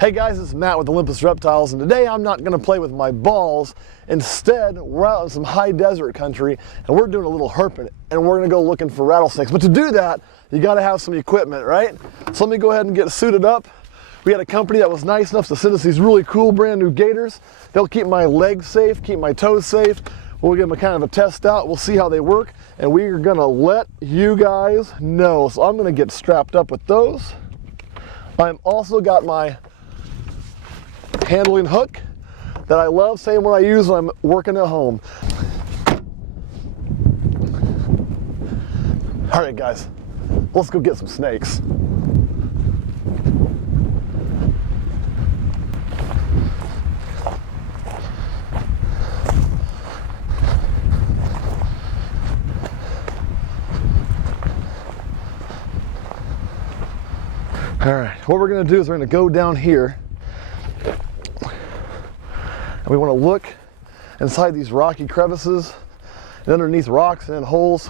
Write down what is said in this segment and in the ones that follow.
Hey guys, it's Matt with Olympus Reptiles, and today I'm not going to play with my balls. Instead, we're out in some high desert country, and we're doing a little herping, and we're going to go looking for rattlesnakes. But to do that, you got to have some equipment, right? So let me go ahead and get suited up. We had a company that was nice enough to send us these really cool brand new Gaiters. They'll keep my legs safe, keep my toes safe. We'll give them a kind of a test out. We'll see how they work, and we are going to let you guys know. So I'm going to get strapped up with those. I've also got my handling hook that I love, same one I use when I'm working at home. All right guys, let's go get some snakes. All right, what we're gonna do is we're gonna go down here. We want to look inside these rocky crevices and underneath rocks and in holes,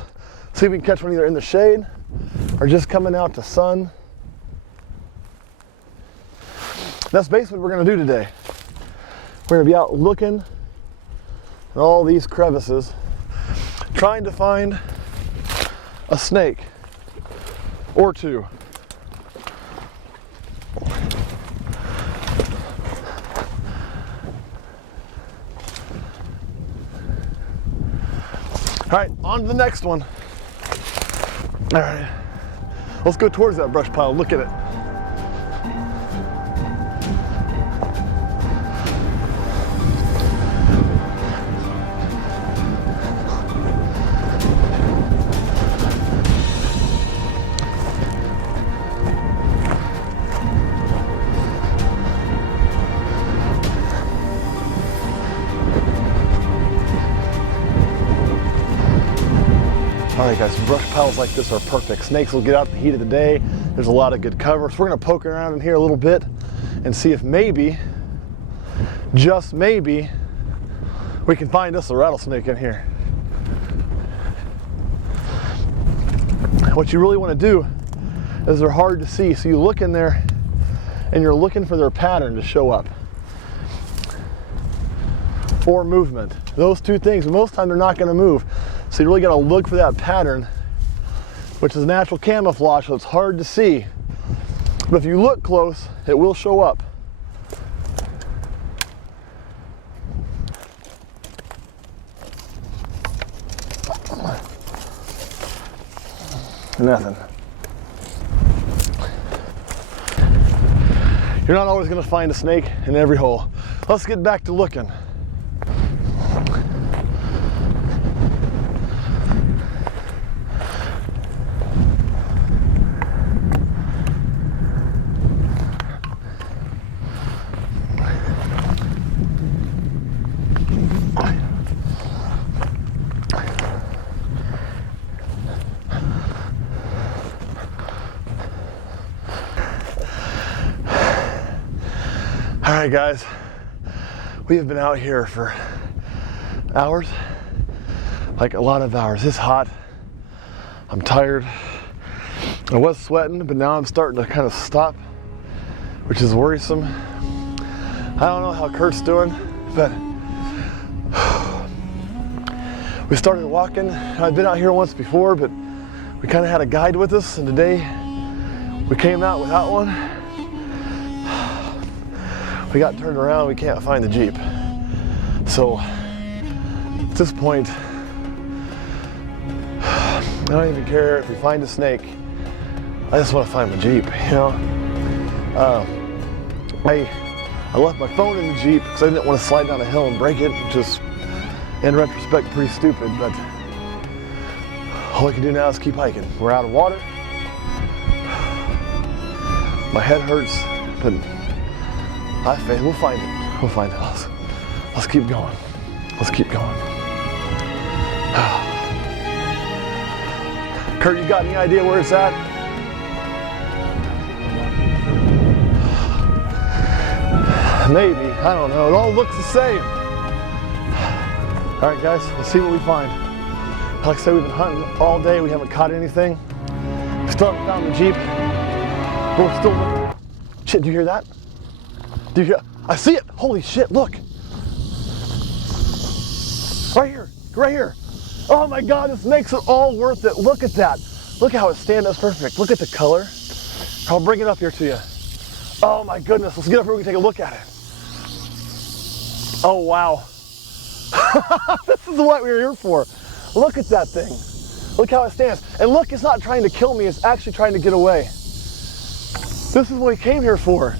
see if we can catch one either in the shade or just coming out to sun. That's basically what we're going to do today. We're going to be out looking at all these crevices, trying to find a snake or two. All right, on to the next one. All right, let's go towards that brush pile, look at it. All right guys, brush piles like this are perfect. Snakes will get out the heat of the day. There's a lot of good cover. So we're gonna poke around in here a little bit and see if maybe, just maybe, we can find us a rattlesnake in here. What you really wanna do is they're hard to see. So you look in there and you're looking for their pattern to show up. Or movement. Those two things, most of the time they're not gonna move. So you really gotta look for that pattern, which is natural camouflage, so it's hard to see. But if you look close, it will show up. Nothing. You're not always gonna find a snake in every hole. Let's get back to looking. All right guys, we have been out here for hours, like a lot of hours. It's hot, I'm tired. I was sweating, but now I'm starting to kind of stop, which is worrisome. I don't know how Kurt's doing, but we started walking. I've been out here once before, but we kind of had a guide with us, and today we came out without one. We got turned around, we can't find the Jeep. So at this point, I don't even care if we find a snake. I just want to find my Jeep, you know? I left my phone in the Jeep because I didn't want to slide down a hill and break it, which is, in retrospect, pretty stupid, but all we can do now is keep hiking. We're out of water. My head hurts, but I have faith, we'll find it. We'll find it. Let's keep going. Let's keep going. Kurt, you got any idea where it's at? Maybe, I don't know. It all looks the same. All right, guys, let's see what we find. Like I said, we've been hunting all day. We haven't caught anything. We still haven't found the Jeep. But we're still looking. Shit, do you hear that? Dude, I see it. Holy shit, look. Right here, right here. Oh my God, this makes it all worth it. Look at that. Look how it stands up perfect. Look at the color. I'll bring it up here to you. Oh my goodness, let's get up here, we can take a look at it. Oh wow. This is what we were here for. Look at that thing. Look how it stands. And look, it's not trying to kill me, it's actually trying to get away. This is what we came here for.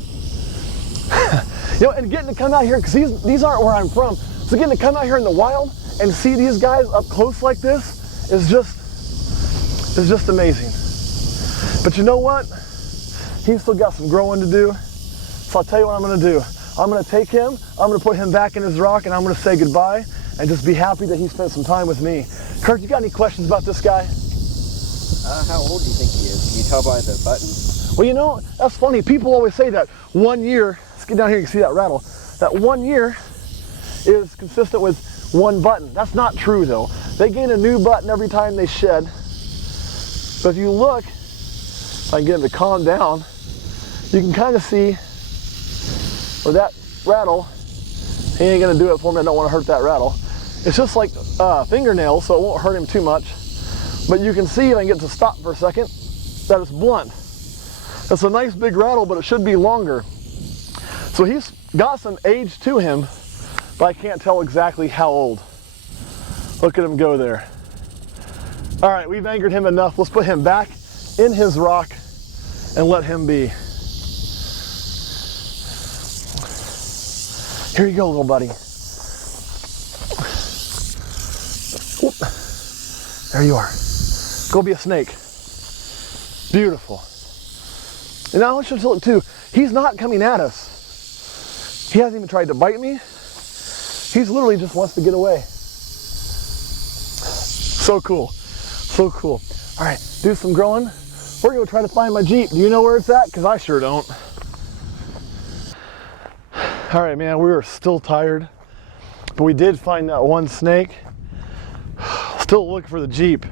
You know, and getting to come out here, because these aren't where I'm from, so getting to come out here in the wild and see these guys up close like this is just amazing. But you know what? He's still got some growing to do. So I'll tell you what I'm gonna do. I'm gonna take him, I'm gonna put him back in his rock, and I'm gonna say goodbye and just be happy that he spent some time with me. Curt, you got any questions about this guy? How old do you think he is? Can you tell by the buttons? Well, you know, that's funny. People always say that 1 year, let's get down here, you can see that rattle, that 1 year is consistent with 1 button. That's not true though. They gain a new button every time they shed. But if you look, if I can get him to calm down, you can kind of see where that rattle, he ain't gonna do it for me, I don't wanna hurt that rattle. It's just like fingernails, so it won't hurt him too much. But you can see, if I can get it to stop for a second, that it's blunt. It's a nice big rattle, but it should be longer. So he's got some age to him, but I can't tell exactly how old. Look at him go there. All right, we've angered him enough. Let's put him back in his rock and let him be. Here you go, little buddy. Whoop. There you are. Go be a snake. Beautiful. And now I want you to look too, he's not coming at us. He hasn't even tried to bite me. He's literally just wants to get away. So cool, so cool. All right, do some growing. We're gonna try to find my Jeep. Do you know where it's at? Because I sure don't. All right, man, we were still tired, but we did find that 1 snake. Still looking for the Jeep.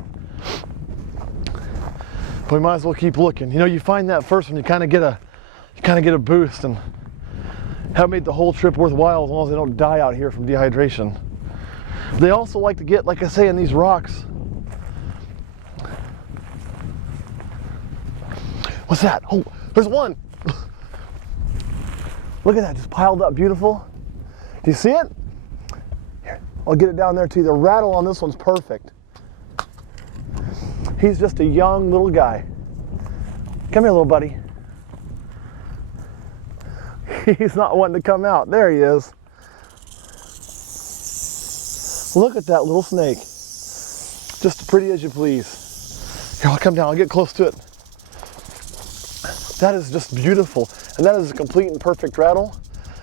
But we might as well keep looking. You know, you find that first one, you kind of get a boost, and have made the whole trip worthwhile as long as they don't die out here from dehydration. They also like to get, like I say, in these rocks. What's that? Oh, there's one. Look at that, just piled up beautiful. Do you see it? Here, I'll get it down there too. The rattle on this one's perfect. He's just a young little guy. Come here, little buddy. He's not wanting to come out. There he is. Look at that little snake. Just as pretty as you please. Here, I'll come down, I'll get close to it. That is just beautiful. And that is a complete and perfect rattle.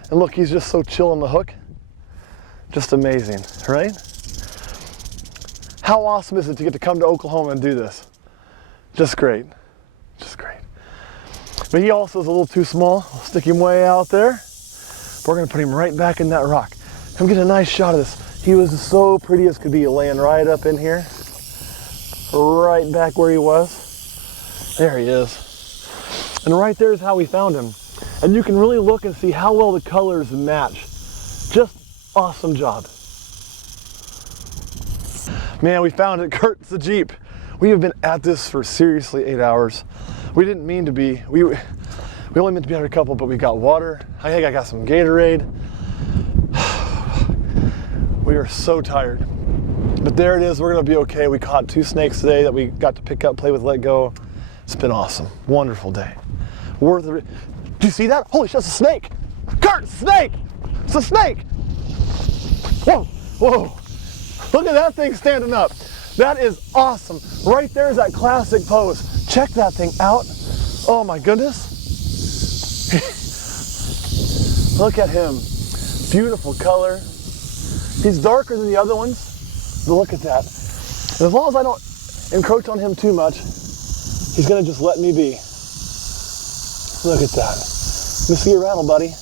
And look, he's just so chill on the hook. Just amazing, right? How awesome is it to get to come to Oklahoma and do this? Just great, just great. But he also is a little too small. We'll stick him way out there. We're gonna put him right back in that rock. Come get a nice shot of this. He was so pretty as could be, laying right up in here. Right back where he was. There he is. And right there is how we found him. And you can really look and see how well the colors match. Just awesome job. Man, we found it, Curt, it's a Jeep. We have been at this for seriously 8 hours. We didn't mean to be. We only meant to be out a couple, but we got water. I think I got some Gatorade. We are so tired. But there it is, we're gonna be okay. We caught 2 snakes today that we got to pick up, play with, let go. It's been awesome, wonderful day. Worth it. Do you see that? Holy shit, it's a snake. Curt, it's a snake. It's a snake. Whoa, whoa. Look at that thing standing up. That is awesome. Right there is that classic pose. Check that thing out. Oh my goodness. Look at him. Beautiful color. He's darker than the other ones, but look at that. And as long as I don't encroach on him too much, he's gonna just let me be. Look at that. Let me see your rattle, buddy.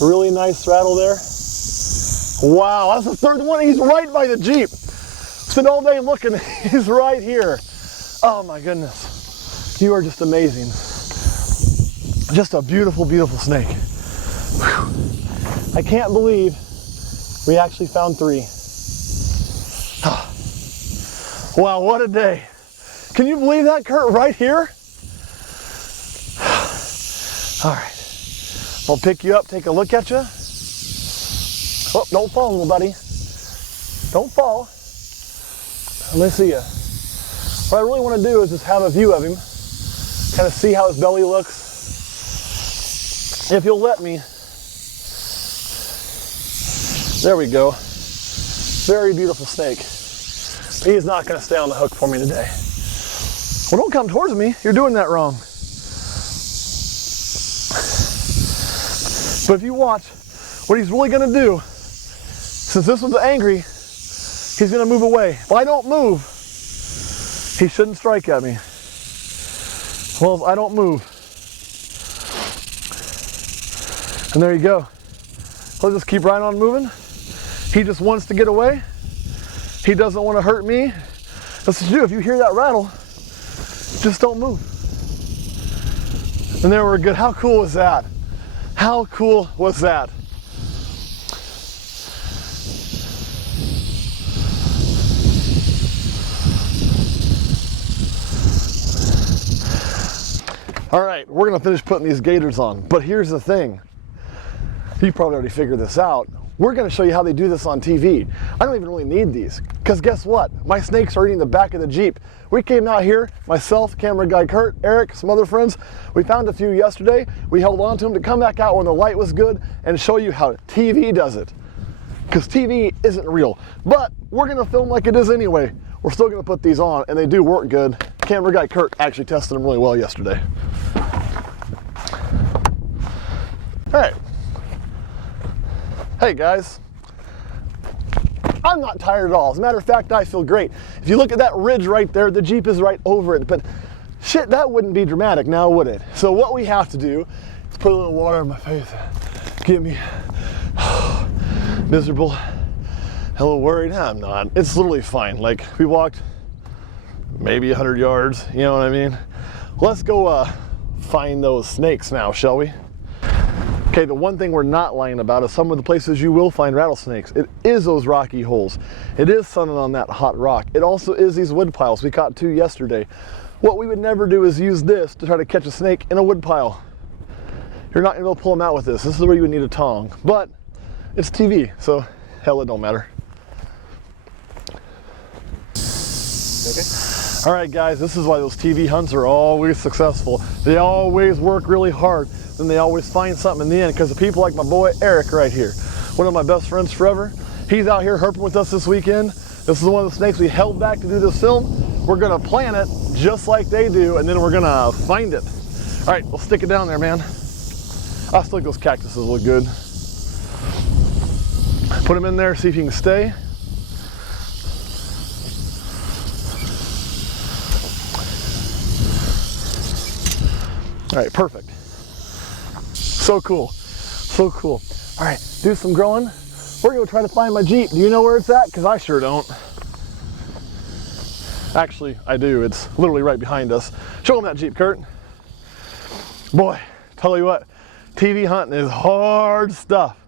Really nice rattle there. Wow, that's the 3rd one. He's right by the Jeep. Spent all day looking. He's right here. Oh my goodness. You are just amazing. Just a beautiful, beautiful snake. Whew. I can't believe we actually found 3. Wow, what a day. Can you believe that, Kurt, right here? All right, I'll pick you up, take a look at you. Oh, don't fall, little buddy. Don't fall. Let me see you. What I really want to do is just have a view of him, kind of see how his belly looks. If you'll let me. There we go. Very beautiful snake. He's not going to stay on the hook for me today. Well, don't come towards me. You're doing that wrong. But if you watch, what he's really going to do, since this one's angry, he's going to move away. If I don't move, he shouldn't strike at me. Well, if I don't move. And there you go. Let's just keep right on moving. He just wants to get away. He doesn't want to hurt me. That's what you do. If you hear that rattle, just don't move. And there we're good. How cool was that? How cool was that? All right, we're gonna finish putting these gaiters on, but here's the thing. You probably already figured this out. We're gonna show you how they do this on TV. I don't even really need these, because guess what? My snakes are eating the back of the Jeep. We came out here, myself, Camera Guy Curt, Eric, some other friends. We found a few yesterday. We held on to them to come back out when the light was good and show you how TV does it. Because TV isn't real, but we're gonna film like it is anyway. We're still gonna put these on, and they do work good. Camera Guy Curt actually tested them really well yesterday. All right. Hey guys, I'm not tired at all. As a matter of fact, I feel great. If you look at that ridge right there, the Jeep is right over it, but shit, that wouldn't be dramatic now, would it? So what we have to do is put a little water in my face, get me miserable, a little worried. Nah, I'm not. It's literally fine. Like, we walked maybe 100 yards, you know what I mean? Let's go find those snakes now, shall we? Okay, the one thing we're not lying about is some of the places you will find rattlesnakes. It is those rocky holes. It is sunning on that hot rock. It also is these wood piles. We caught 2 yesterday. What we would never do is use this to try to catch a snake in a wood pile. You're not gonna be able to pull them out with this. This is where you would need a tong. But it's TV, so hell, it don't matter. Okay. All right, guys, this is why those TV hunts are always successful. They always work really hard. Then they always find something in the end, because of people like my boy Eric right here, one of my best friends forever. He's out here herping with us this weekend. This is one of the snakes we held back to do this film. We're gonna plan it just like they do, and then we're gonna find it. All right, we'll stick it down there, man. I still think those cactuses look good. Put them in there, see if you can stay. All right, perfect. So cool, so cool. All right, do some growing. We're gonna try to find my Jeep. Do you know where it's at? Because I sure don't. Actually, I do. It's literally right behind us. Show them that Jeep, Kurt. Boy, tell you what, TV hunting is hard stuff.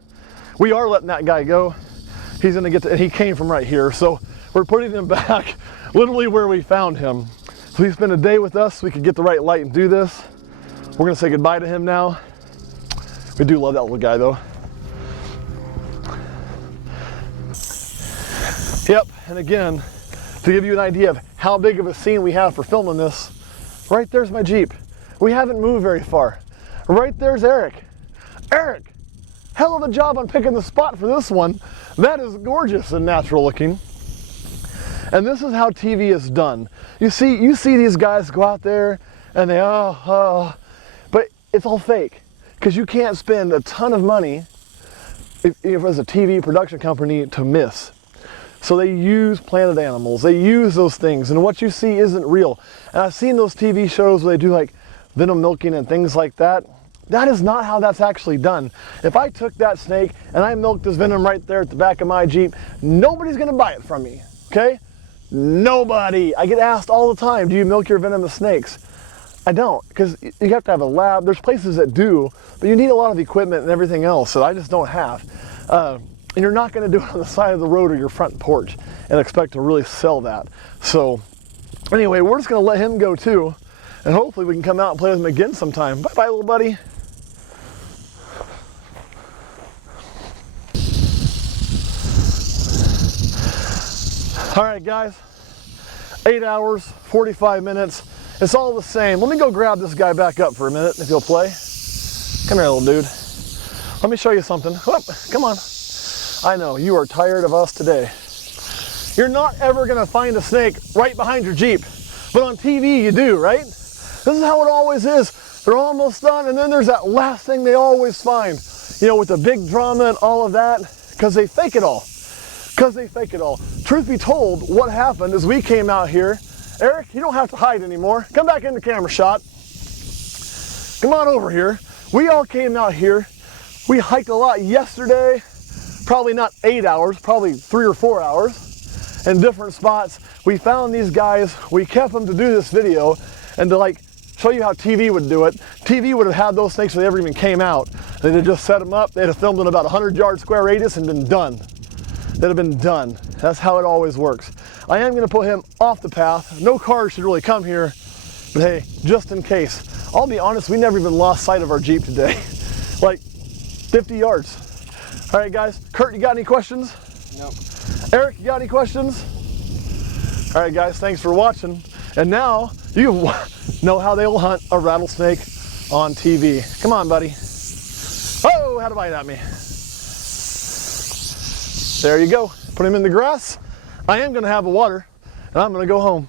We are letting that guy go. He's gonna get to, and he came from right here, so we're putting him back literally where we found him. So he spent a day with us so we could get the right light and do this. We're gonna say goodbye to him now. We do love that little guy though. Yep, and again, to give you an idea of how big of a scene we have for filming this, right there's my Jeep. We haven't moved very far. Right there's Eric. Eric, hell of a job on picking the spot for this one. That is gorgeous and natural looking. And this is how TV is done. You see these guys go out there and they, but it's all fake. Because you can't spend a ton of money if as a TV production company to miss. So they use planted animals, they use those things, and what you see isn't real. And I've seen those TV shows where they do like venom milking and things like that. That is not how that's actually done. If I took that snake and I milked this venom right there at the back of my Jeep, nobody's gonna buy it from me, okay? Nobody. I get asked all the time, do you milk your venomous snakes? I don't, because you have to have a lab. There's places that do, but you need a lot of equipment and everything else that I just don't have. And you're not going to do it on the side of the road or your front porch and expect to really sell that. So anyway, we're just going to let him go too, and hopefully we can come out and play with him again sometime. Bye-bye, little buddy. All right, guys, 8 hours, 45 minutes. It's all the same. Let me go grab this guy back up for a minute if you'll play. Come here, little dude. Let me show you something. Whoop, come on. I know, you are tired of us today. You're not ever gonna find a snake right behind your Jeep, but on TV you do, right? This is how it always is. They're almost done, and then there's that last thing they always find, you know, with the big drama and all of that, because they fake it all. Because they fake it all. Truth be told, what happened is we came out here. Eric, you don't have to hide anymore. Come back in the camera shot. Come on over here. We all came out here. We hiked a lot yesterday. Probably not 8 hours, probably 3 or 4 hours in different spots. We found these guys. We kept them to do this video and to like show you how TV would do it. TV would have had those snakes if they ever even came out. They'd have just set them up. They'd have filmed in about 100-yard square radius and been done. They'd have been done. That's how it always works. I am going to put him off the path. No cars should really come here, but hey, just in case. I'll be honest, we never even lost sight of our Jeep today. Like 50 yards. All right, guys. Kurt, you got any questions? Nope. Eric, you got any questions? All right, guys, thanks for watching. And now you know how they will hunt a rattlesnake on TV. Come on, buddy. Oh, had a bite at me. There you go. Put him in the grass. I am going to have a water, and I'm going to go home.